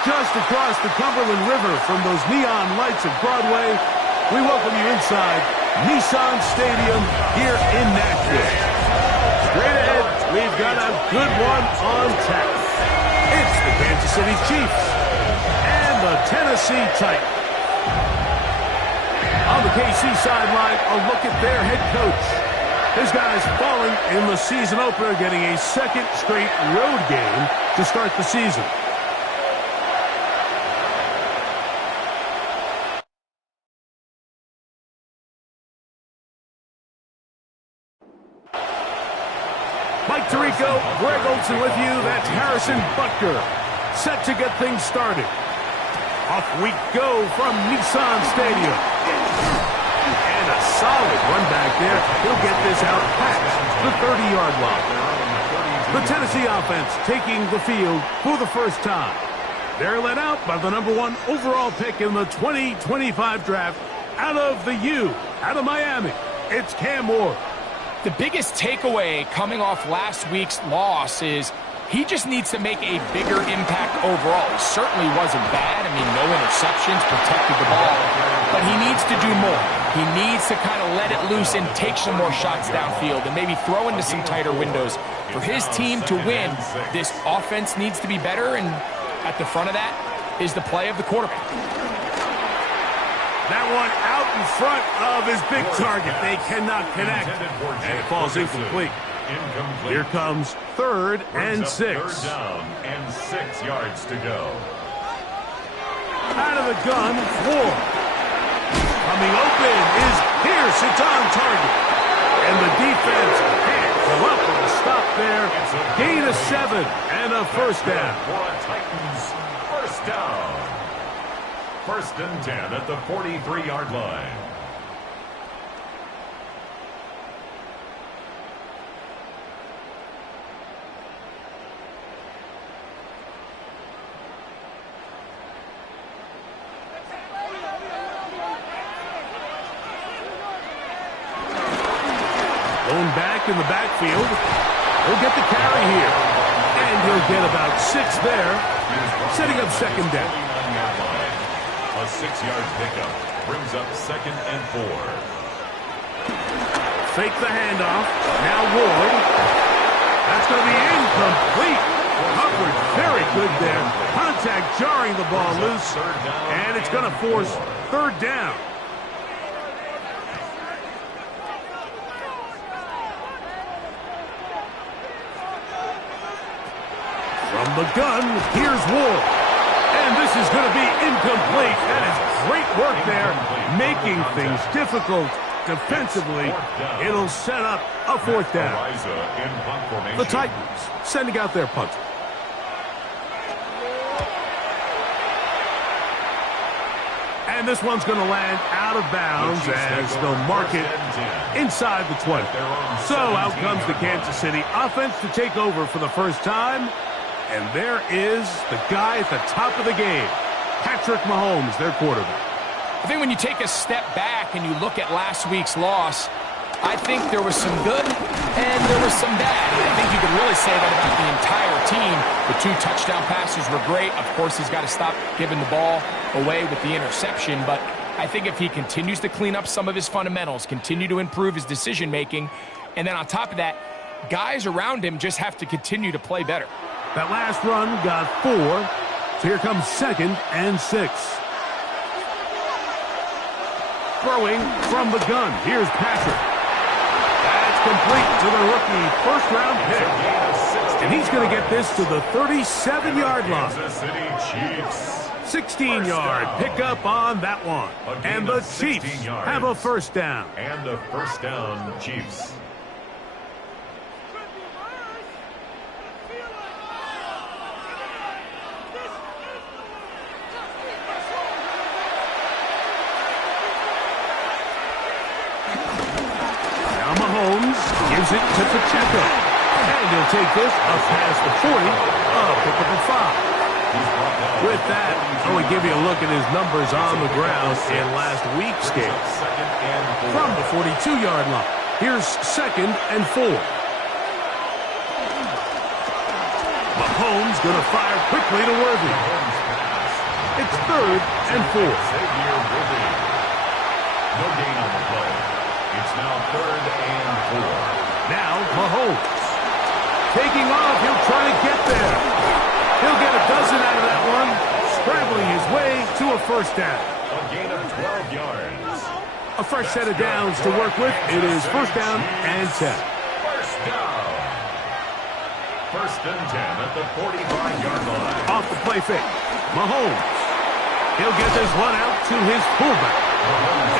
Just across the Cumberland River from those neon lights of Broadway, we welcome you inside Nissan Stadium here in Nashville. Straight ahead, we've got a good one on tap. It's the Kansas City Chiefs and the Tennessee Titans. On the KC sideline, a look at their head coach. His guys falling in the season opener, getting a second straight road game to start the season. Mike Tirico, Greg Olsen with you. That's Harrison Butker, set to get things started. Off we go from Nissan Stadium. And a solid run back there. He'll get this out past the 30-yard line. The Tennessee offense taking the field for the first time. They're led out by the #1 overall pick in the 2025 draft out of the U, out of Miami. It's Cam Ward. The biggest takeaway coming off last week's loss is he just needs to make a bigger impact overall. He certainly wasn't bad. I mean, no interceptions, protected the ball. But he needs to do more. He needs to kind of let it loose and take some more shots downfield and maybe throw into some tighter windows. For his team to win, this offense needs to be better, and at the front of that is the play of the quarterback. That one out in front of his big target. They cannot connect, and it falls incomplete. Here comes 3rd and 6. Third down and 6 yards to go. Out of the gun, Ward. Coming open is Pierce. It's on target. And the defense can't come up with a stop there. Gain of 7 and a first down. For a Titans first down. 1st and 10 at the 43-yard line. Going back in the backfield. He'll get the carry here. And he'll get about 6 there. Setting up 2nd down. A 6-yard pickup brings up 2nd and 4. Fake the handoff. Now Ward. That's going to be incomplete. Covered very good there. Contact jarring the ball loose. And it's going to force 3rd down. From the gun, here's Ward. And this is going to be incomplete. That is great work there, making things difficult defensively. It'll set up a 4th down. The Titans sending out their punter. And this one's going to land out of bounds as they'll mark it inside the 20. So out comes the Kansas City offense to take over for the first time. And there is the guy at the top of the game, Patrick Mahomes, their quarterback. I think when you take a step back and you look at last week's loss, I think there was some good and there was some bad. I think you could really say that about the entire team. The 2 touchdown passes were great. Of course, he's got to stop giving the ball away with the interception. But I think if he continues to clean up some of his fundamentals, continue to improve his decision-making, and then on top of that, guys around him just have to continue to play better. That last run got 4. So here comes 2nd and 6. Throwing from the gun. Here's Patrick. That's complete to the rookie first-round pick. And he's going to get this to the 37-yard line. 16-yard pickup on that one. And the Chiefs have a first down. And a first down, Chiefs. Gives it to Pacheco. And he'll take this up past the 40. Pick up a 5. With that, I will give you a look at his numbers on the ground in last week's game. From the 42-yard line. Here's 2nd and 4. Mahomes going to fire quickly to Worthy. It's 3rd and 4. Xavier will be. No gain on the play. It's now 3rd and 4. Now Mahomes. Taking off, he'll try to get there. He'll get a dozen out of that one, scrambling his way to a first down. A gain of 12 yards. A fresh set of downs to work with. It is first down and 10. First down. First and 10 at the 45-yard line. Off the play fake. Mahomes. He'll get this one out to his fullback.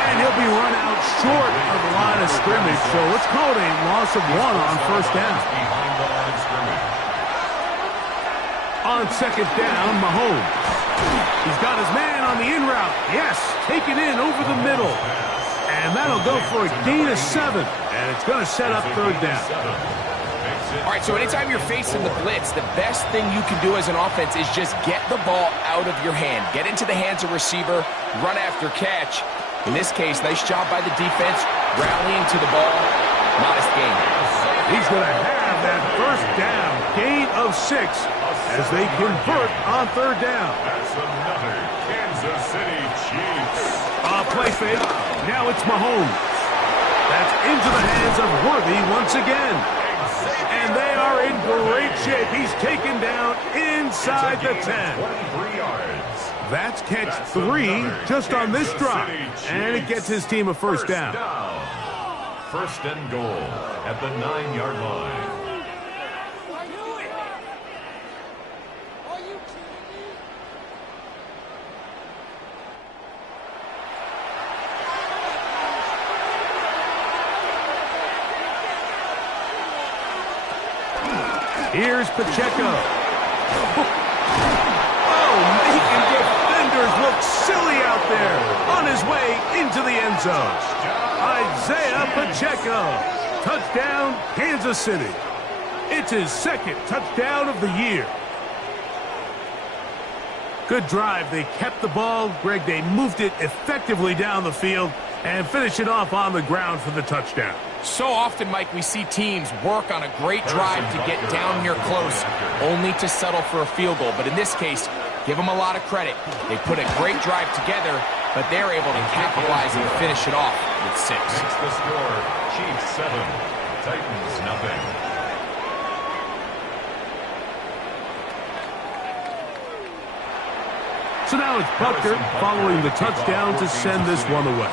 And he'll be run out short of the line of scrimmage. So let's call it a loss of 1 on first down. Behind the line of scrimmage. On second down, Mahomes. He's got his man on the in route. Yes, taken in over the middle. And that'll go for a gain of 7. And it's going to set up third down. All right, so anytime you're facing the blitz, the best thing you can do as an offense is just get the ball out of your hand. Get into the hands of receiver, run after catch. In this case, nice job by the defense, rallying to the ball. Modest gain. He's going to have that first down, gain of 6, as they convert on third down. That's another Kansas City Chiefs. Play fake. Now it's Mahomes. That's into the hands of Worthy once again. And they are in great shape. He's taken down inside the 10. 23 yards. That's catch 3 just on this drive. And it gets his team a first down. First and goal at the 9-yard line. Here's Pacheco. Oh, making defenders look silly out there on his way into the end zone. Isaiah Pacheco. Touchdown, Kansas City. It's his 2nd touchdown of the year. Good drive. They kept the ball. Greg, they moved it effectively down the field and finished it off on the ground for the touchdown. So often, Mike, we see teams work on a great drive to get down near close, only to settle for a field goal. But in this case, give them a lot of credit. They put a great drive together, but they're able to capitalize and finish it off with 6. That's the score. Chiefs 7, Titans nothing. So now it's Butker following the touchdown to send this one away.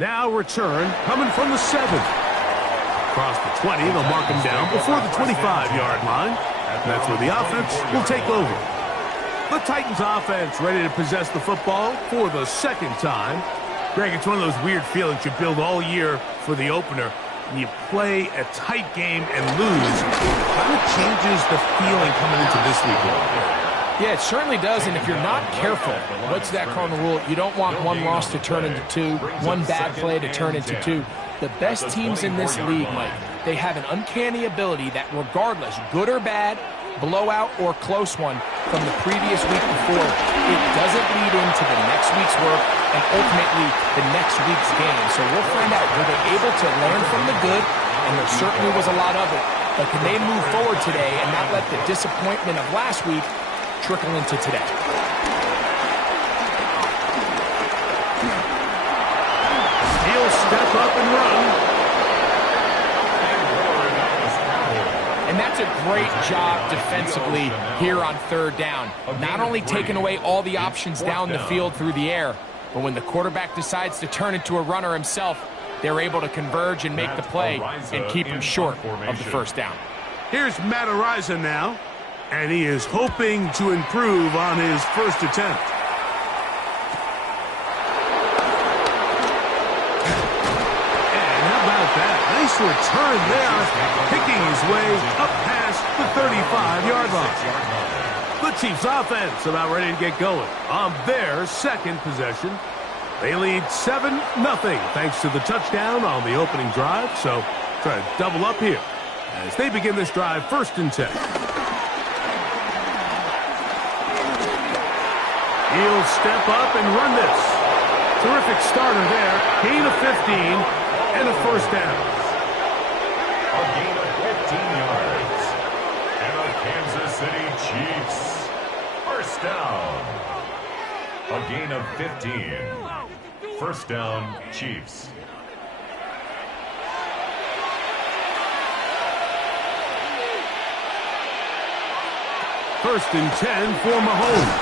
Now return coming from the 7. Across the 20, they'll mark him down before the 25-yard line. That's where the offense will take over. The Titans offense ready to possess the football for the 2nd time. Greg, it's one of those weird feelings you build all year for the opener. And you play a tight game and lose. It kind of changes the feeling coming into this weekend. Yeah, it certainly does, and if you're not careful, what's that cardinal rule? You don't want one loss to turn into 2, one bad play to turn into 2. The best teams in this league, Mike, they have an uncanny ability that regardless, good or bad, blowout or close one from the previous week before, it doesn't lead into the next week's work and ultimately the next week's game. So we'll find out, were they able to learn from the good? And there certainly was a lot of it. But can they move forward today and not let the disappointment of last week trickle into today? He'll step up and run. And that's a great job defensively here on third down. Not only taking away all the options down the field through the air, but when the quarterback decides to turn into a runner himself, they're able to converge and make the play and keep him short of the first down. Here's Matt Araiza now, and he is hoping to improve on his first attempt. And how about that? Nice return there, picking his way up past the 35-yard line. The Chiefs offense about ready to get going on their 2nd possession. They lead 7-0 thanks to the touchdown on the opening drive. So try to double up here as they begin this drive 1st and 10. He'll step up and run this. Terrific starter there. Gain of 15 and a first down. A gain of 15 yards. And the Kansas City Chiefs First down. A gain of 15. First down, Chiefs. First and 10 for Mahomes.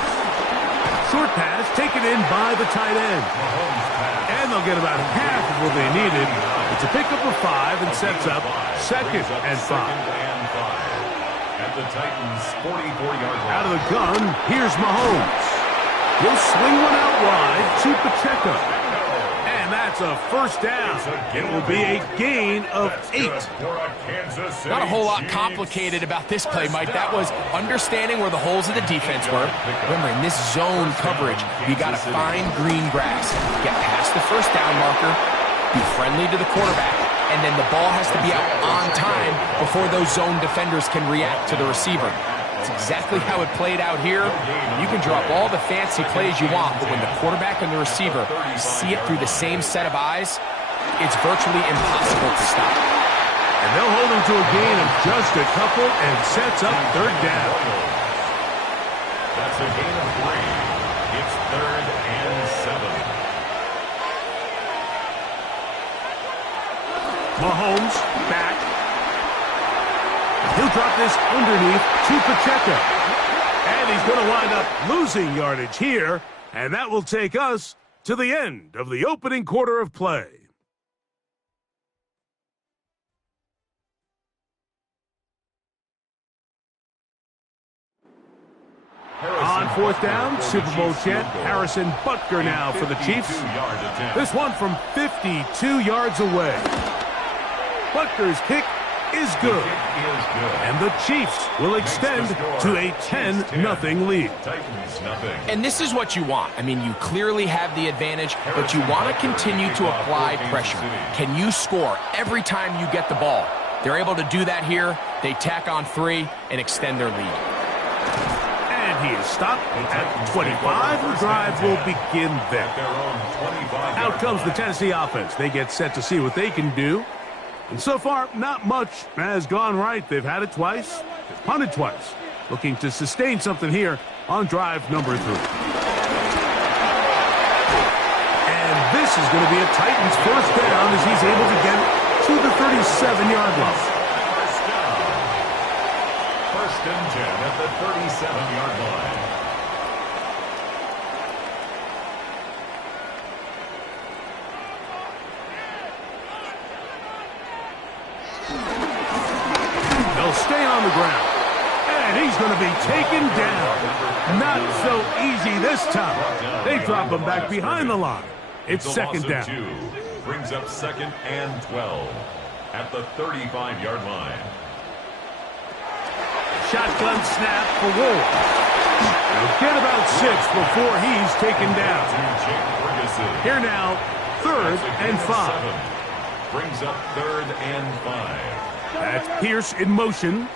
Short pass taken in by the tight end. And they'll get about half of what they needed. It's a pickup of 5 and sets up second and 5. At the Titans' 44-yard line. Out of the gun, here's Mahomes. He'll swing one out wide to Pacheco. And that's a first down. It will be a gain of 8. Not a whole lot complicated about this play, Mike. That was understanding where the holes of the defense were. Remember, in this zone coverage, you got to find green grass. Get past the first down marker, be friendly to the quarterback, and then the ball has to be out on time before those zone defenders can react to the receiver. It's exactly how it played out here. You can draw up all the fancy plays you want, but when the quarterback and the receiver see it through the same set of eyes, it's virtually impossible to stop. And they'll hold him to a gain of just a couple and sets up third down. That's a gain of 3. It's third and 7. Mahomes back. He'll drop this underneath to Pacheco. And he's going to wind up losing yardage here. And that will take us to the end of the opening quarter of play. On fourth down, Super Bowl champ Harrison Butker now for the Chiefs. This one from 52 yards away. Butker's kick is good. And the Chiefs will extend to a 10-0 lead. And this is what you want. I mean, you clearly have the advantage, but you want to continue to apply pressure. Can you score every time you get the ball? They're able to do that here. They tack on 3 and extend their lead. And he is stopped at 25. The drive will begin there. Out comes the Tennessee offense. They get set to see what they can do. And so far, not much has gone right. They've had it twice, they've punted twice. Looking to sustain something here on drive number 3. And this is going to be a Titans first down as he's able to get to the 37-yard line. First and 10 at the 37-yard line. They'll stay on the ground. And he's going to be taken down. Not so easy this time. They drop him back behind the line. It's second down. 2. Brings up second and 12 at the 35-yard line. Shotgun snap for Ward. He'll get about 6 before he's taken down. Here now, third and 5. Brings up third and 5. That's Pierce in motion.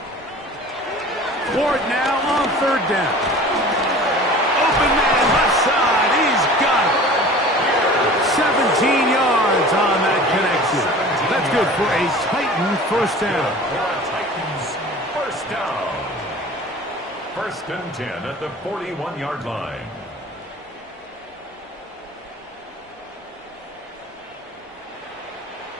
Ward now on third down. Open man left side. He's got it. 17 yards on that connection. That's good for a Titan first down. Titans first down. First and 10 at the 41-yard line.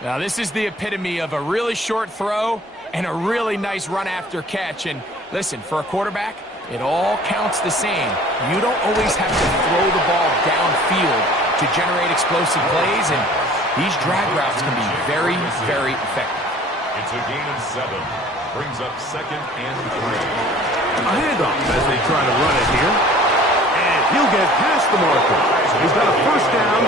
Now, this is the epitome of a really short throw and a really nice run after catch. And listen, for a quarterback, it all counts the same. You don't always have to throw the ball downfield to generate explosive plays, and these drag routes can be very, very effective. It's a gain of 7. Brings up second and 3. A handoff as they try to run it here. And he'll get past the marker. He's got a first down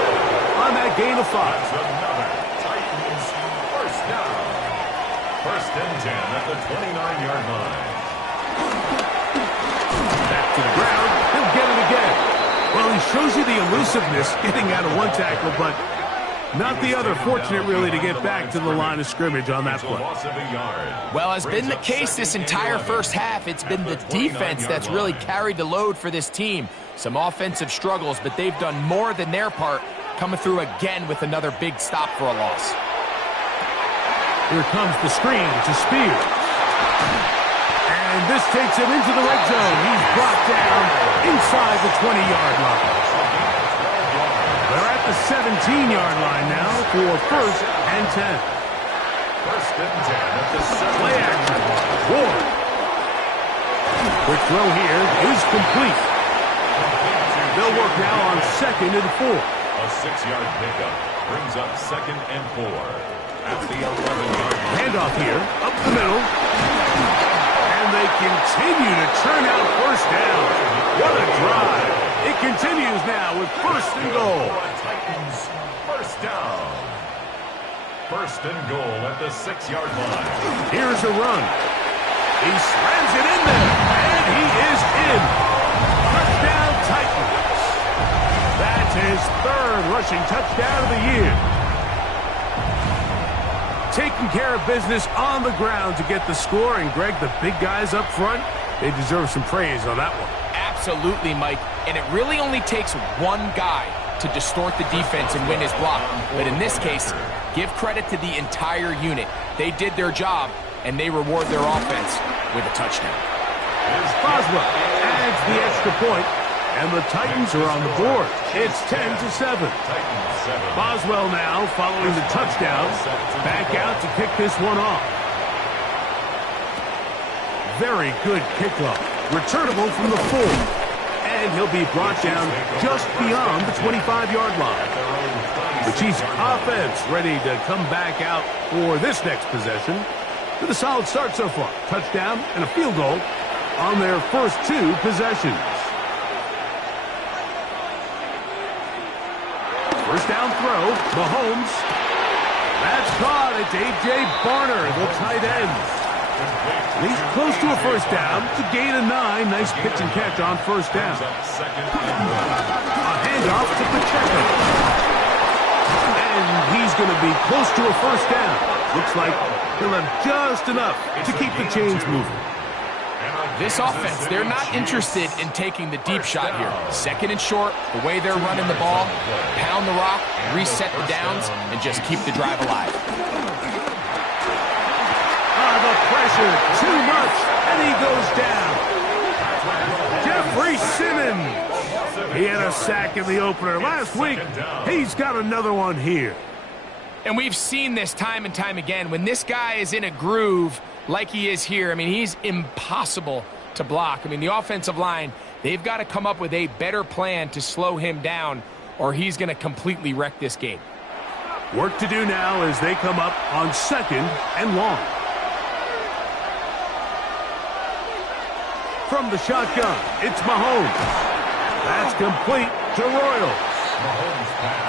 on that gain of 5. That's another Titans first down. First and 10 at the 29-yard line. Back to the ground. He'll get it again. Well, he shows you the elusiveness getting out of one tackle, but not the other. Fortunate, really, to get back to the line of scrimmage on that play. Well, as been the case this entire first half, it's been the defense that's really carried the load for this team. Some offensive struggles, but they've done more than their part, coming through again with another big stop for a loss. Here comes the screen to Spears. And And this takes him into the red zone. He's brought down inside the 20-yard line. They're at the 17-yard line now for 1st and 10. 1st and 10 at the 7. Play action. Ward. Quick throw here is complete. They'll work now on 2nd and 4. A 6-yard pickup brings up 2nd and 4 at the 11-yard line. Handoff here, up the middle. And they continue to churn out 1st down. What a drive. It continues now with 1st and goal. Titans 1st down. 1st and goal at the 6-yard line. Here's a run. He slams it in there, and he is in. Touchdown, Titans. That's his 3rd rushing touchdown of the year. Taking care of business on the ground to get the score, and Greg, the big guys up front, they deserve some praise on that one. Absolutely, Mike. And it really only takes one guy to distort the defense and win his block. But in this case, give credit to the entire unit. They did their job, and they reward their offense with a touchdown. Boswell adds the extra point, and the Titans are on the board. It's 10-7. Boswell now following the touchdown. Back out to kick this one off. Very good kickoff. Returnable from the 4. And he'll be brought down just beyond the 25-yard line. The Chiefs offense ready to come back out for this next possession. With a solid start so far. Touchdown and a field goal on their first 2 possessions. First down throw, Mahomes. That's caught. It's A.J. Barner, the tight end. He's close to a first down. It's a gain of 9. Nice pitch and catch on first down. A handoff to Pacheco. And he's going to be close to a first down. Looks like he'll have just enough to keep the chains moving. This offense, they're not interested in taking the deep shot here. 2nd and short, the way they're running the ball, pound the rock, reset the downs, and just keep the drive alive. The pressure, too much, and he goes down. Jeffrey Simmons. He had a sack in the opener last week. He's got another one here. And we've seen this time and time again. When this guy is in a groove like he is here, I mean, he's impossible to block. I mean, the offensive line, they've got to come up with a better plan to slow him down, or he's going to completely wreck this game. Work to do now as they come up on 2nd and long. From the shotgun, it's Mahomes. That's complete to Royals.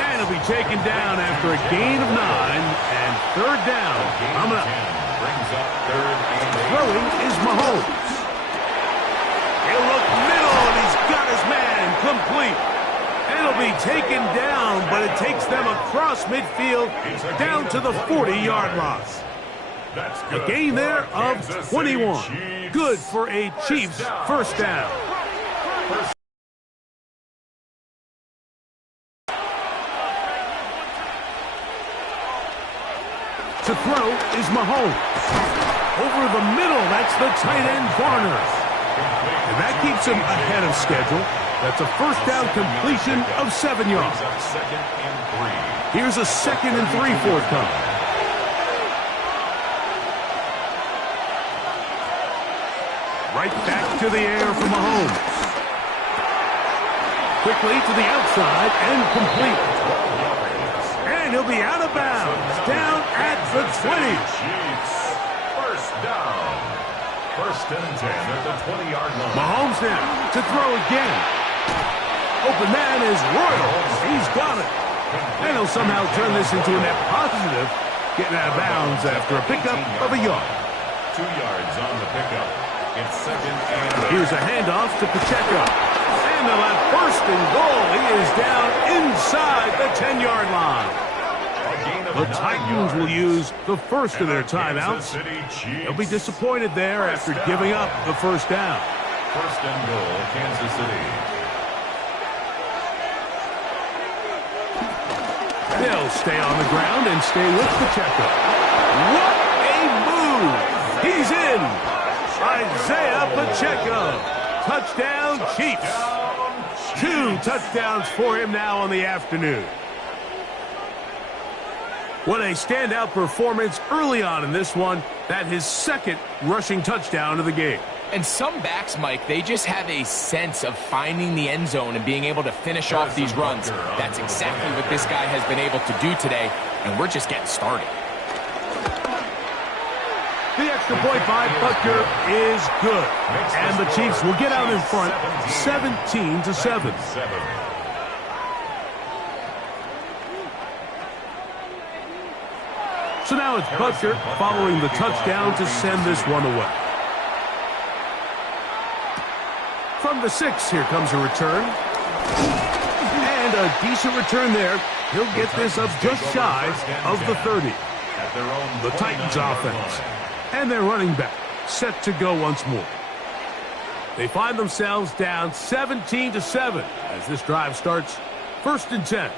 And he'll be taken down after a gain of 9 and 3rd down. Coming up. Throwing is Mahomes. He'll look middle, and he's got his man complete. And he'll be taken down, but it takes them across midfield down to the 40-yard line. A gain there of 21. Good for a Chiefs first down. To throw is Mahomes. Over the middle, that's the tight end Barner. And that keeps him ahead of schedule. That's a first down completion of 7 yards. Here's a 2nd and 3 forthcoming. Right back to the air for Mahomes. Quickly to the outside and complete. And he'll be out of bounds. Down at the 20. First down. 1st and 10 at the 20-yard line. Mahomes now to throw again. Open man is Royals. He's got it. And he'll somehow turn this into a net positive, getting out of bounds after a pickup of a yard. 2 yards on the pickup. It's 2nd and... Here's a handoff to Pacheco. And they'll have 1st and goal. He is down inside the 10-yard line. The Titans will use the first of their timeouts. They'll be disappointed there after giving up the first down. 1st and goal, Kansas City. They'll stay on the ground and stay with Pacheco. What a move! He's in! Isaiah Pacheco. Touchdown, Chiefs. 2 touchdowns for him now on the afternoon. What a standout performance early on in this one. That his second rushing touchdown of the game. And some backs, Mike, they just have a sense of finding the end zone and being able to finish off these runs. That's exactly what this guy has been able to do today, and we're just getting started. The extra point by Butker is good, and the Chiefs will get out in front 17-7. So now it's Butker following the touchdown to send this one away. From the 6, here comes a return. And a decent return there. He'll get this up just shy of the 30. The Titans offense. And their running back set to go once more. They find themselves down 17-7 as this drive starts 1st and 10.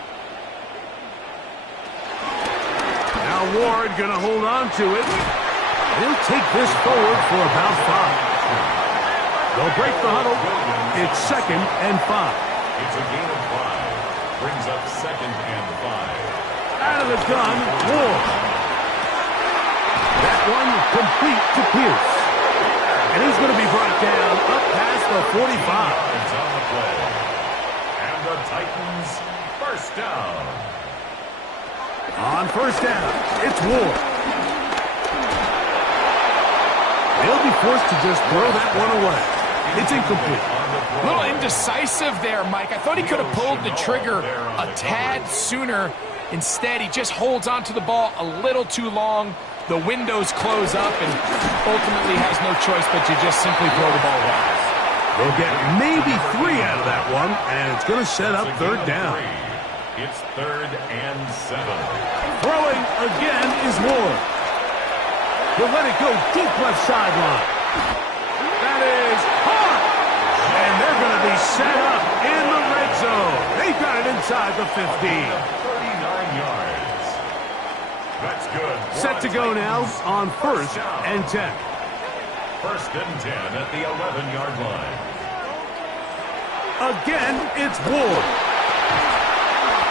Now Ward going to hold on to it. He'll take this forward for about 5. They'll break the huddle. It's 2nd and 5. It's a gain of 5. Brings up 2nd and 5. Out of the gun, Ward. That one complete to Pierce. And he's going to be brought down up past the 45. On the play. And the Titans first down. On 1st down, it's Ward. They'll be forced to just throw that one away. It's incomplete. A little indecisive there, Mike. I thought he could have pulled the trigger a tad sooner. Instead, he just holds onto the ball a little too long. The windows close up and ultimately has no choice but to just simply throw the ball away. They'll get maybe 3 out of that one, and it's going to set up 3rd down. It's 3rd and 7. Throwing again is Ward. He'll let it go deep left sideline. That is hard. And they're going to be set up in the red zone. They got it inside the 15. 39 yards. That's good. Set to go now on 1st and 10. 1st and 10 at the 11-yard line. Again, it's Ward.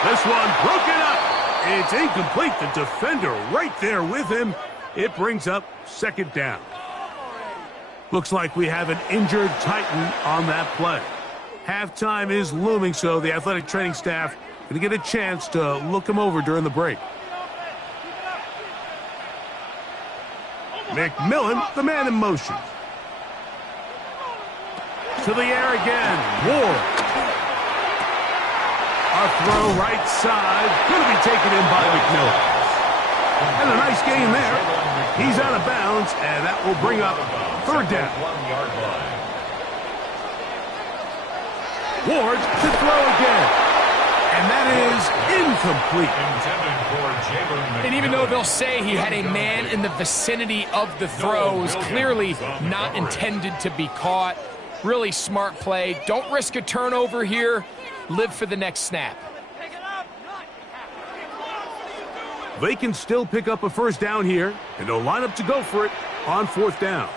This one broken up. It's incomplete. The defender right there with him. It brings up 2nd down. Looks like we have an injured Titan on that play. Halftime is looming, so the athletic training staff going to get a chance to look him over during the break. McMillan, the man in motion. To the air again. Ward. A throw right side. Going to be taken in by McMillan. And a nice gain there. He's out of bounds, and that will bring up 3rd down. 1-yard line. Ward to throw again. And that is incomplete. Intended for Jalen. And even though they'll say he had a man in the vicinity of the throws, clearly not intended to be caught. Really smart play. Don't risk a turnover here. Live for the next snap. They can still pick up a 1st down here, and they'll line up to go for it on 4th down.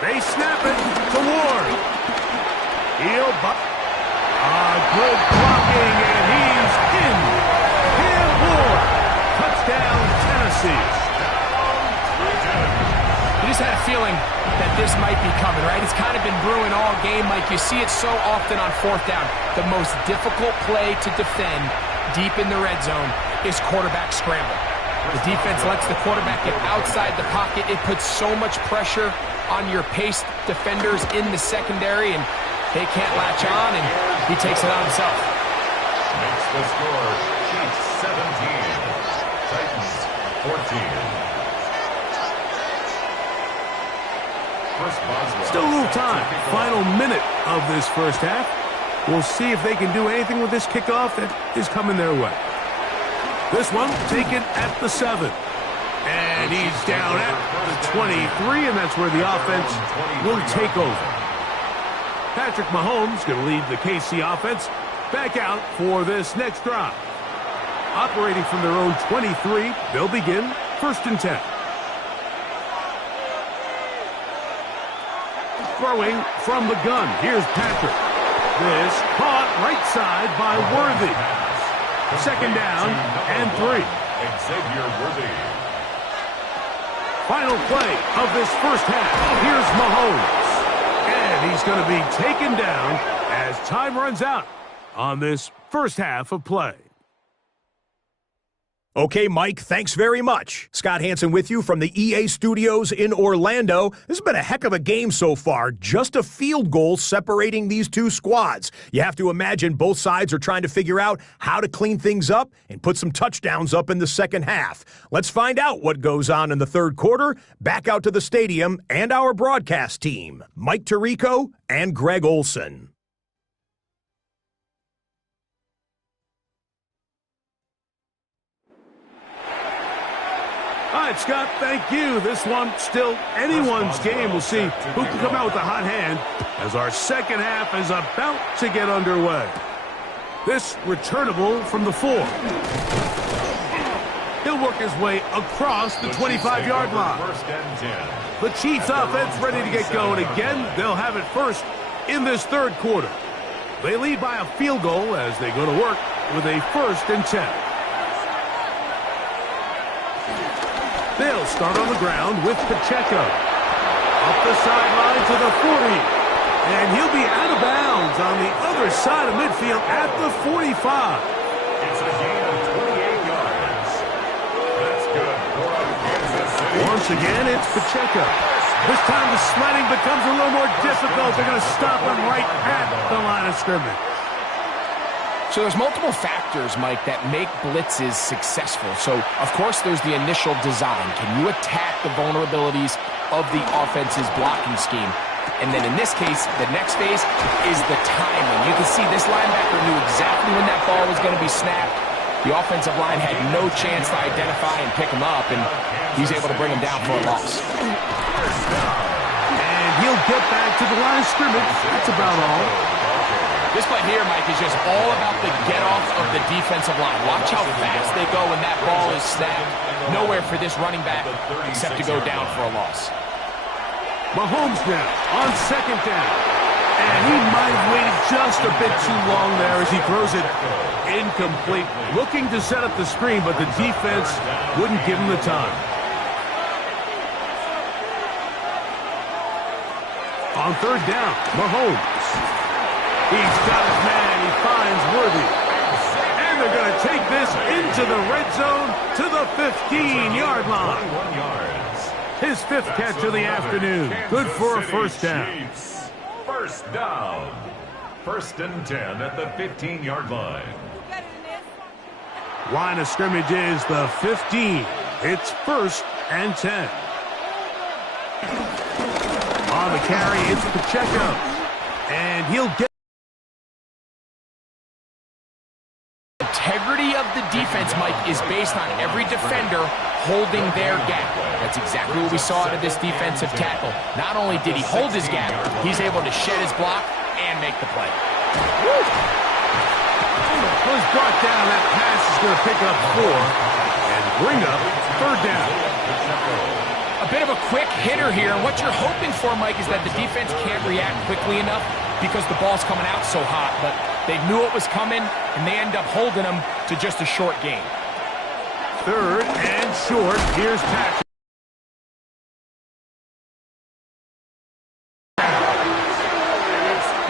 They snap it to Ward. He'll good blocking, and he's in. Cam Ward. Touchdown, Tennessee. You just had a feeling that this might be coming, right? It's kind of been brewing all game, Mike. You see it so often on 4th down. The most difficult play to defend deep in the red zone is quarterback scramble. The defense lets the quarterback get outside the pocket. It puts so much pressure on your paced defenders in the secondary, and they can't latch on, and he takes it on himself. Makes the score. Chiefs 17. Titans 14. Still a little time. Final minute of this 1st half. We'll see if they can do anything with this kickoff that is coming their way. This one taken at the 7. And he's down at the 23, and that's where the offense will take over. Patrick Mahomes going to lead the KC offense back out for this next drive. Operating from their own 23, they'll begin 1st and 10. Throwing from the gun. Here's Patrick. This caught right side by Worthy. Second down and 3. Xavier Worthy. Final play of this first half. Here's Mahomes. And he's going to be taken down as time runs out on this first half of play. Okay, Mike, thanks very much. Scott Hansen with you from the EA Studios in Orlando. This has been a heck of a game so far. Just a field goal separating these two squads. You have to imagine both sides are trying to figure out how to clean things up and put some touchdowns up in the second half. Let's find out what goes on in the third quarter. Back out to the stadium and our broadcast team, Mike Tirico and Greg Olson. All right, Scott, thank you. This one still anyone's game. We'll see who can come out with a hot hand as our second half is about to get underway. This returnable from the 4. He'll work his way across the 25-yard line. First and 10. The Chiefs offense ready to get going again. They'll have it first in this third quarter. They lead by a field goal as they go to work with a 1st and 10. They'll start on the ground with Pacheco. Up the sideline to the 40. And he'll be out of bounds on the other side of midfield at the 45. It's a gain of 28 yards. That's good for Kansas City. Once again, it's Pacheco. This time the sledding becomes a little more difficult. They're going to stop him right at the line of scrimmage. So there's multiple factors, Mike, that make blitzes successful. So, of course, there's the initial design. Can you attack the vulnerabilities of the offense's blocking scheme? And then in this case, the next phase is the timing. You can see this linebacker knew exactly when that ball was going to be snapped. The offensive line had no chance to identify and pick him up, and he's able to bring him down for a loss. And he'll get back to the line of scrimmage. That's about all. This play here, Mike, is just all about the get-off of the defensive line. Watch how fast they go when that ball is snapped. Nowhere for this running back except to go down for a loss. Mahomes now on second down. And he might have waited just a bit too long there as he throws it incomplete. Looking to set up the screen, but the defense wouldn't give him the time. On third down, Mahomes. He's got his man. He finds Worthy. And they're going to take this into the red zone to the 15-yard line. 21 yards. His 5th catch of the afternoon. Good for a first down. First down. 1st and 10 at the 15-yard line. Line of scrimmage is the 15. It's 1st and 10. On the carry, it's Pacheco. And he'll get Integrity of the defense, Mike, is based on every defender holding their gap. That's exactly what we saw out of this defensive tackle. Not only did he hold his gap, he's able to shed his block and make the play. Well, he's brought down. That pass is going to pick up 4 and bring up 3rd down. A bit of a quick hitter here. What you're hoping for, Mike, is that the defense can't react quickly enough because the ball's coming out so hot. But they knew it was coming, and they end up holding them to just a short gain. 3rd and short. Here's Patrick.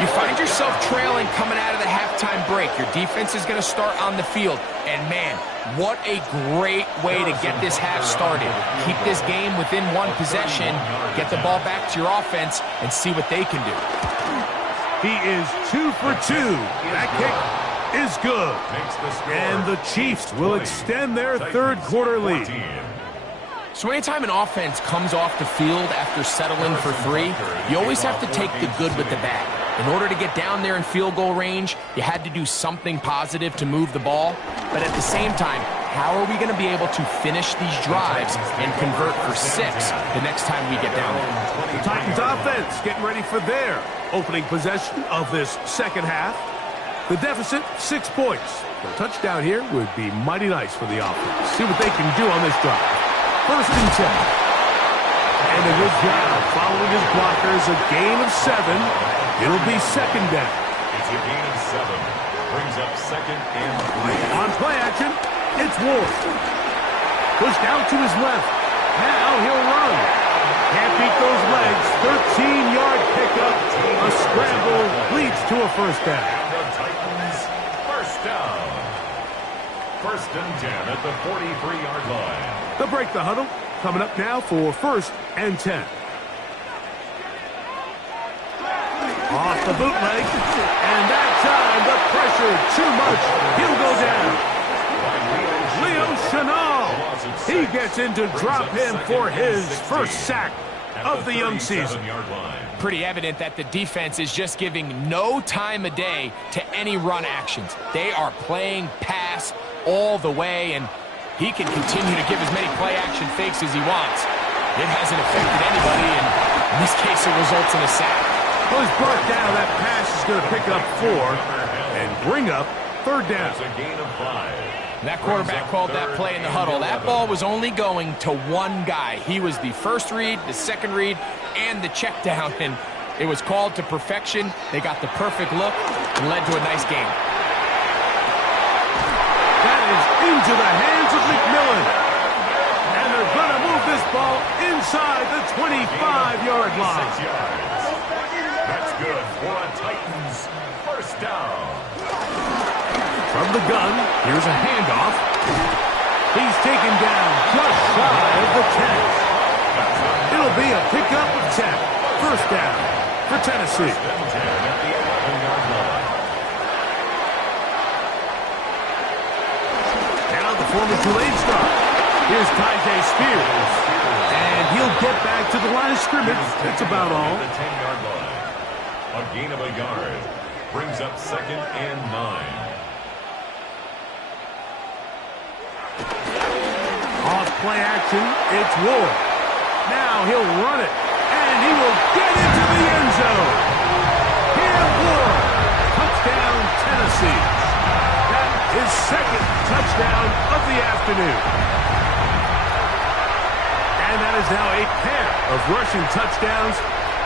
You find yourself trailing coming out of the halftime break. Your defense is going to start on the field. And, man, what a great way to get this half started. Keep this game within one possession, get the ball back to your offense, and see what they can do. He is 2 for 2. That kick is good. And the Chiefs will extend their third quarter lead. So anytime an offense comes off the field after settling for 3, you always have to take the good with the bad. In order to get down there in field goal range, you had to do something positive to move the ball. But at the same time, how are we going to be able to finish these drives and convert for 6 the next time we get down there? The Titans offense getting ready for their opening possession of this second half. The deficit, 6 points. A touchdown here would be mighty nice for the offense. See what they can do on this drive. 1st and 10. And a good job following his blockers. A gain of 7. It'll be second down. It's a gain of 7. Brings up second and 3. On play action, it's Ward. Pushed out to his left. Now he'll run. Can't beat those legs. 13-yard pickup. A scramble leads to a first down. And the Titans, first down. First and 10 at the 43-yard line. They'll break the huddle. Coming up now for first and 10. Off the bootleg. And that time, the pressure too much. He'll go down. Leo Chenal. He gets in to drop him for his first sack of the young season. Pretty evident that the defense is just giving no time of day to any run actions. They are playing pass all the way, and he can continue to give as many play-action fakes as he wants. It hasn't affected anybody, and in this case, it results in a sack. Well, he's brought down. That pass is going to pick up 4 and bring up third down. That's a gain of 5. That quarterback called that play in the huddle. That ball was only going to one guy. He was the first read, the second read, and the check down, and it was called to perfection. They got the perfect look and led to a nice game. That is into the hands of McMillan. And they're going to move this ball inside the 25-yard line. 6 yards. That's good for a Titans first down. From the gun, here's a handoff. He's taken down just shy of the 10. It'll be a pickup of 10. First down for Tennessee. First and 10 at the 11-yard line. Now the former Tulane star. Here's Tyjae Spears. And he'll get back to the line of scrimmage. That's about all. The 10-yard line. A gain of a yard. Brings up second and 9. Off play action, it's Ward. Now he'll run it, and he will get into the end zone. Here's Ward. Touchdown, Tennessee. That is second touchdown of the afternoon. And that is now a pair of rushing touchdowns.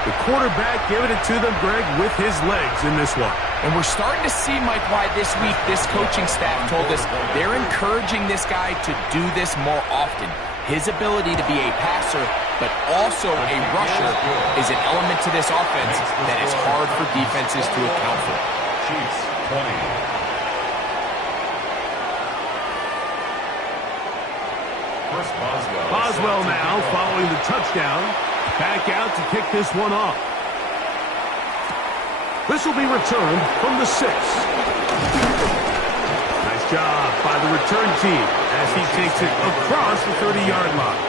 The quarterback giving it to them, Greg, with his legs in this one. And we're starting to see, Mike, why this week this coaching staff told us they're encouraging this guy to do this more often. His ability to be a passer, but also a rusher, is an element to this offense that is hard for defenses to account for. Chiefs 20. Chris Boswell. Boswell now following the touchdown. Back out to kick this one off. This will be returned from the 6. Nice job by the return team as he takes it across the 30-yard line.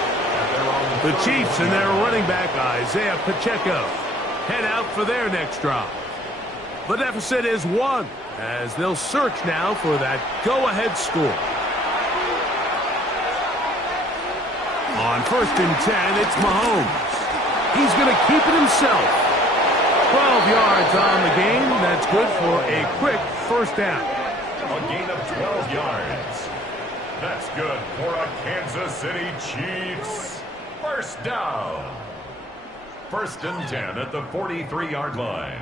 The Chiefs and their running back, Isaiah Pacheco, head out for their next drive. The deficit is 1 as they'll search now for that go-ahead score. On first and 10, it's Mahomes. He's going to keep it himself. 12 yards on the game. That's good for a quick first down. A gain of 12 yards. That's good for a Kansas City Chiefs first down. First and 10 at the 43-yard line.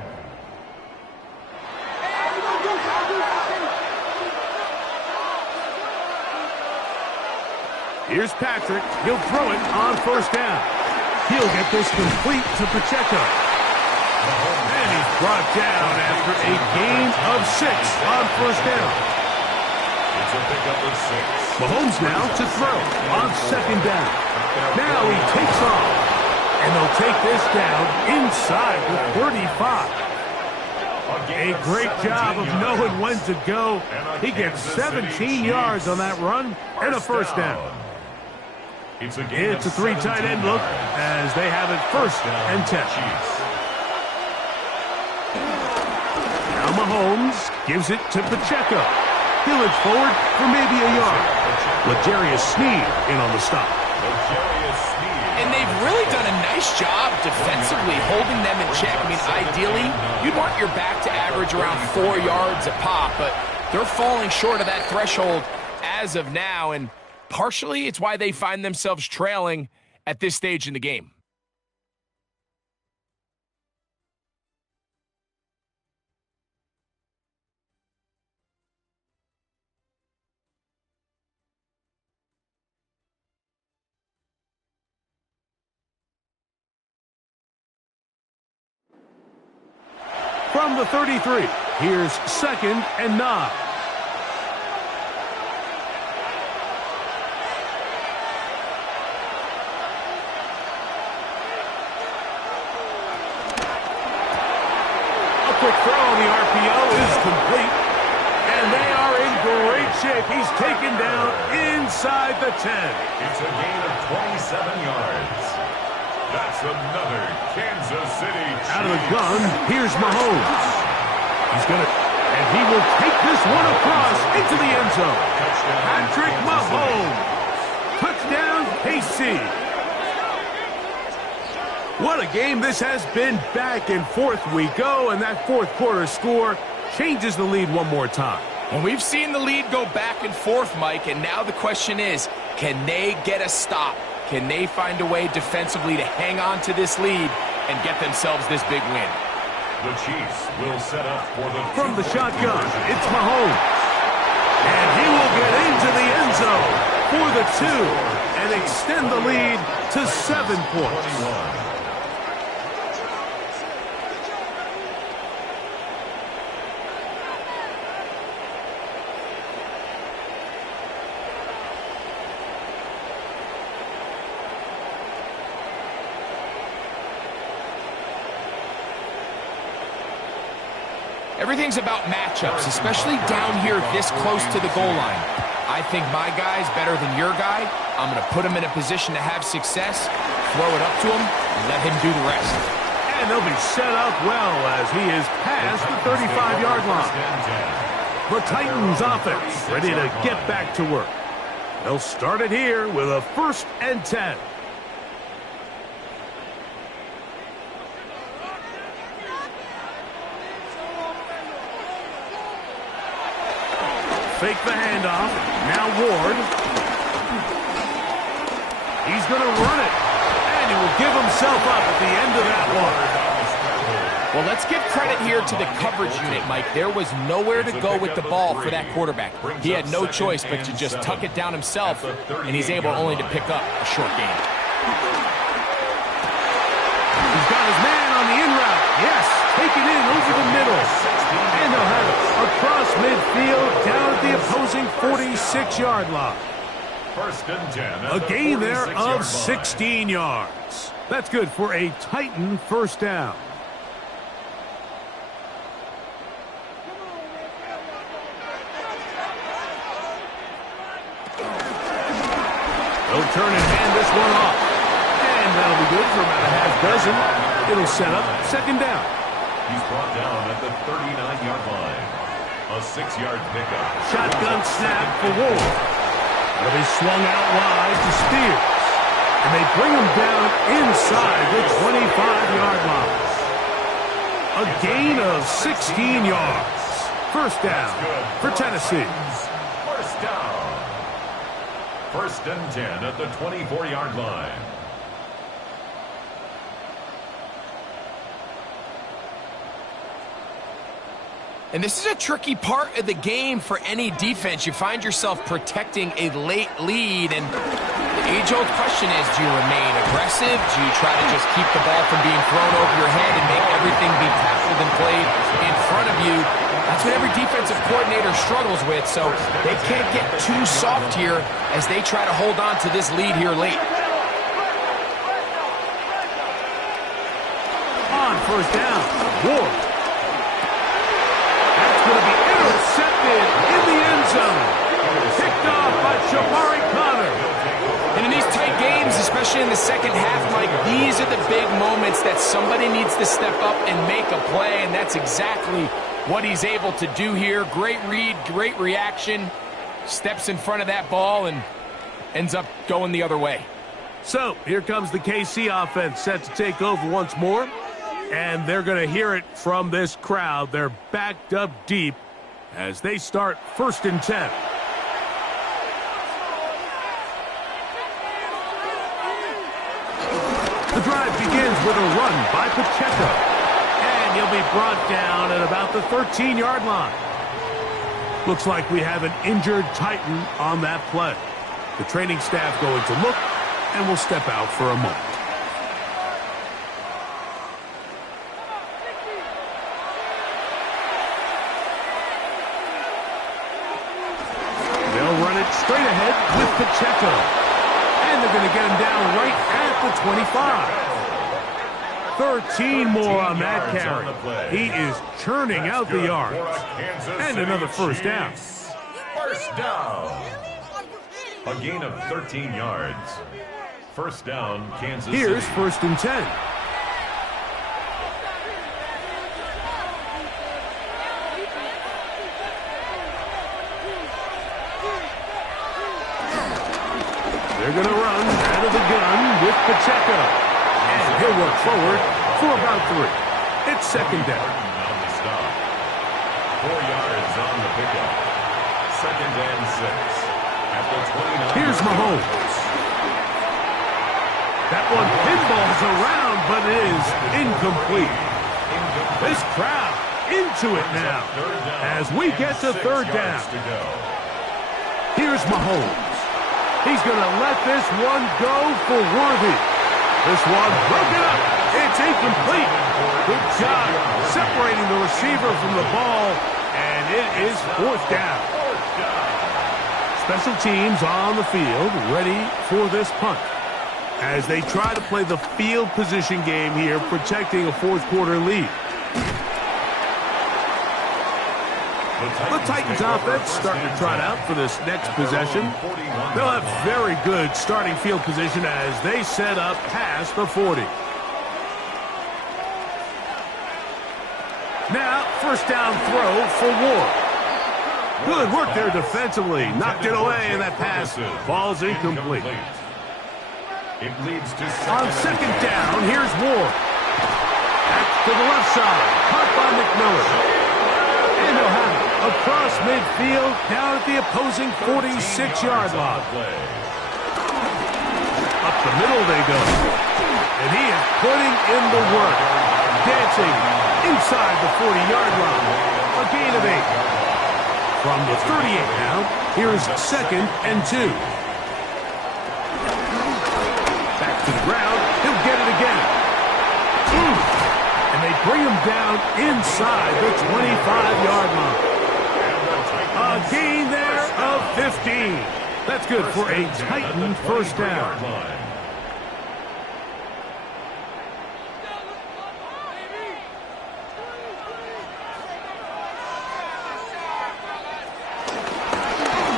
Here's Patrick. He'll throw it on first down. He'll get this complete to Pacheco. And he's brought down after a gain of 6 on first down. It's a pickup of 6. Mahomes now to throw on second down. Now he takes off. And they'll take this down inside the 35. A great job of knowing when to go. He gets 17 yards on that run and a first down. It's a 3 tight end look as they have it first and 10. Now Mahomes gives it to Pacheco. He'll edge forward for maybe a yard. L'Jarius Sneed in on the stop. And they've really done a nice job defensively holding them in check. I mean, ideally, you'd want your back to average around 4 yards a pop, but they're falling short of that threshold as of now, and partially it's why they find themselves trailing at this stage in the game. From the 33, here's 2nd and 9. Quick throw on the RPO is complete, and they are in great shape. He's taken down inside the 10. It's a gain of 27 yards. That's another Kansas City Chiefs. Out of the gun, here's Mahomes. He's going to, and he will take this one across into the end zone. Patrick Mahomes. Touchdown, KC. What a game this has been. Back and forth we go, and that fourth quarter score changes the lead one more time. And we've seen the lead go back and forth, Mike, and now the question is, can they get a stop? Can they find a way defensively to hang on to this lead and get themselves this big win? The Chiefs will set up for the... From the shotgun, it's Mahomes. And he will get into the end zone for the 2 and extend the lead to 7 points. 21. Everything's about matchups, especially down here this close to the goal line. I think my guy's better than your guy. I'm going to put him in a position to have success, throw it up to him, and let him do the rest. And they'll be set up well as he is past the 35-yard line. The Titans offense ready to get back to work. They'll start it here with a 1st and 10. Fake the handoff. Now Ward. He's going to run it. And he will give himself up at the end of that one. Well, let's give credit here to the coverage unit, Mike. There was nowhere to go with the ball for that quarterback. He had no choice but to just tuck it down himself, and he's able only to pick up a short gain. He's got his man on the in route. Yes, take it in over the middle. And they'll have it across midfield down at the opposing 46-yard line. 1st and 10. A gain there of 16 yards. That's good for a Titan 1st down. They'll turn and hand this one off. And that'll be good for about a half dozen. It'll set up 2nd down. He's brought down at the 39-yard line. A 6-yard pickup. Shotgun snap for Ward. It'll be swung out wide to Spears. And they bring him down inside the 25-yard line. A gain of 16 yards. 1st down for Tennessee. 1st down. 1st and 10 at the 24-yard line. And this is a tricky part of the game for any defense. You find yourself protecting a late lead, and the age-old question is, do you remain aggressive? Do you try to just keep the ball from being thrown over your head and make everything be tackled and played in front of you? That's what every defensive coordinator struggles with, so they can't get too soft here as they try to hold on to this lead here late. On 1st down, Ward. Going to be intercepted in the end zone. Picked off by Jabari Connor. And in these tight games, especially in the second half, Mike, these are the big moments that somebody needs to step up and make a play, and that's exactly what he's able to do here. Great read, great reaction. Steps in front of that ball and ends up going the other way. So, here comes the KC offense set to take over once more. And they're going to hear it from this crowd. They're backed up deep as they start 1st and 10. The drive begins with a run by Pacheco. And he'll be brought down at about the 13-yard line. Looks like we have an injured Titan on that play. The training staff going to look, and will step out for a moment. 25. 13 more on that carry. He is churning out the yards. And another first down. First down. A gain of 13 yards. First down, Kansas City. Here's first and 10. They're going to run out of the gun with Pacheco. And he'll work forward for about 3. It's second down. On the stop. 4 yards on the pickup. Second and 6. At the 29. Here's Mahomes. That one pinballs around, but it is incomplete. This crowd into it now as we get to third down. Here's Mahomes. He's going to let this one go for Worthy. This one broken up. It's incomplete. Good job separating the receiver from the ball, and it is fourth down. Special teams on the field, ready for this punt, as they try to play the field position game here, protecting a fourth-quarter lead. The Titans offense starting to trot out for this next possession. They'll have very good starting field position as they set up past the 40. Now, first down throw for Ward. Good work there defensively. Knocked it away, and that pass falls incomplete. It leads to On second down, here's Ward. Back to the left side. Caught by McMillan. And he'll have it across midfield down at the opposing 46-yard line. Up the middle they go. And he is putting in the work. Dancing inside the 40-yard line. A gain of 8. From the 38 now, here's second and 2. Back to the ground. He'll get it again. And they bring him down inside the 25-yard line. A gain there of 15. That's good for a Titan first down.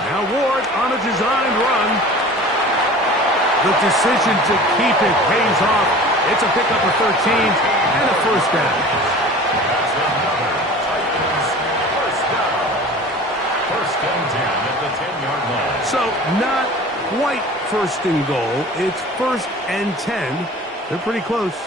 Now Ward on a designed run. The decision to keep it pays off. It's a pickup of 13 and a first down. That's another Titans first down. First and 10 at the 10-yard line. So not quite first and goal. It's first and 10. They're pretty close.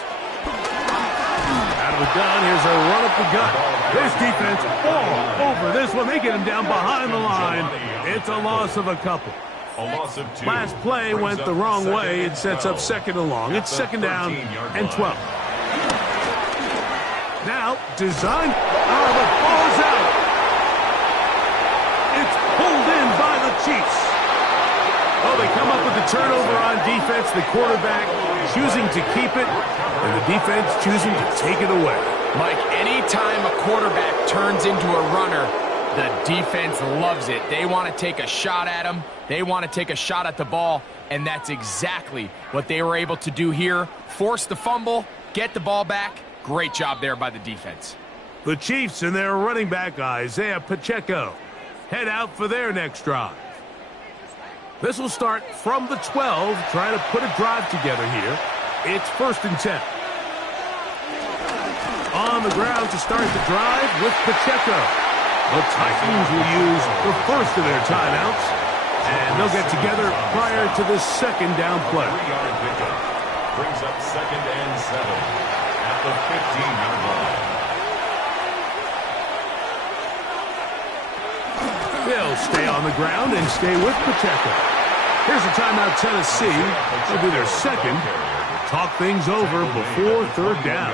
Out of the gun. Here's a run up the gut. This defense all over this one. They get him down behind the line. It's a loss of a couple. A loss of 2. Last play went the wrong way. It sets up second and long. It's second down and 12. Now, design. Oh, the ball's out. It's pulled in by the Chiefs. Oh, they come up with the turnover on defense. The quarterback choosing to keep it, and the defense choosing to take it away. Mike, anytime a quarterback turns into a runner, the defense loves it. They want to take a shot at him. They want to take a shot at the ball, and that's exactly what they were able to do here. Force the fumble, get the ball back. Great job there by the defense. The Chiefs and their running back, Isaiah Pacheco, head out for their next drive. This will start from the 12, trying to put a drive together here. It's first and 10. On the ground to start the drive with Pacheco. The Titans will use the first of their timeouts, and they'll get together prior to the second down play. 3-yard pickup brings up second and 7 at the 15-yard line. They'll stay on the ground and stay with Pacheco. Here's a timeout, Tennessee. They'll do their second. Talk things over before third down.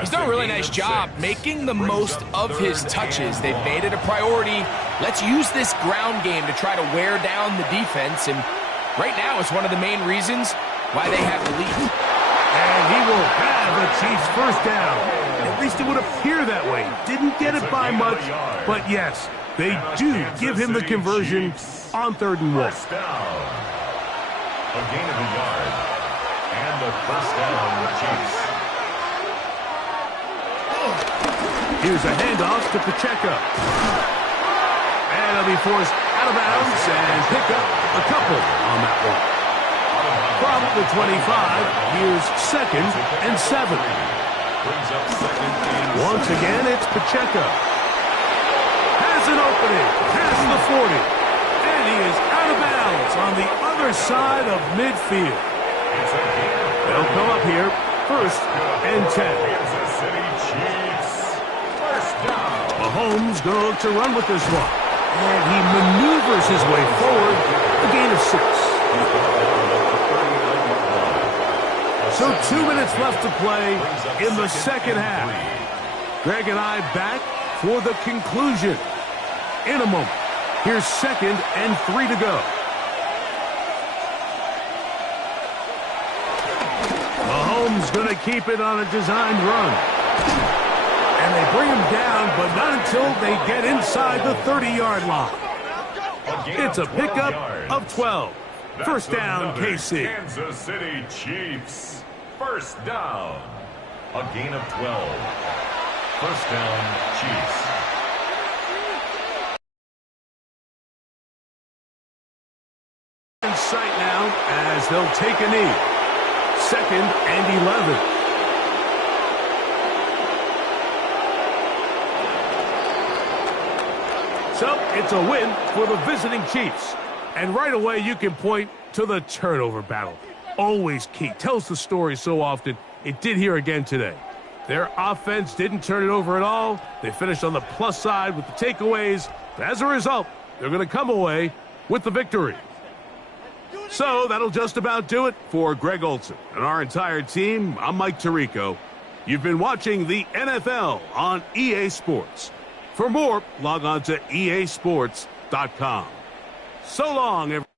He's done a really nice job making the most of his touches. They've made it a priority. Let's use this ground game to try to wear down the defense. And right now, it's one of the main reasons why they have the lead. And he will have a Chiefs first down. At least it would appear that way. Didn't get it by much, but yes, they do give him the conversion on third and 1. First down. A gain of a yard. the first down, Chiefs. Here's a handoff to Pacheco. And he'll be forced out of bounds and pick up a couple on that one. From the 25, here's 2nd and 7. Once again, it's Pacheco. Has an opening past the 40. And he is out of bounds on the other side of midfield. They'll come up here, 1st and 10. Kansas City Chiefs. First down. Mahomes going to look to run with this one. And he maneuvers his way forward, a gain of 6. So 2 minutes left to play in the second half. Greg and I back for the conclusion in a moment. Here's 2nd and 3 to go. Mahomes going to keep it on a designed run. And they bring him down, but not until they get inside the 30-yard line. It's a pickup of 12. First down, KC. Kansas City Chiefs. First down. A gain of 12. First down, Chiefs. In sight now as they'll take a knee. 2nd and 11. So it's a win for the visiting Chiefs. And right away you can point to the turnover battle. Always key. Tells the story so often. It did here again today. Their offense didn't turn it over at all. They finished on the plus side with the takeaways. As a result, they're going to come away with the victory. So that'll just about do it for Greg Olsen and our entire team. I'm Mike Tirico. You've been watching the NFL on EA Sports. For more, log on to easports.com. So long, everyone.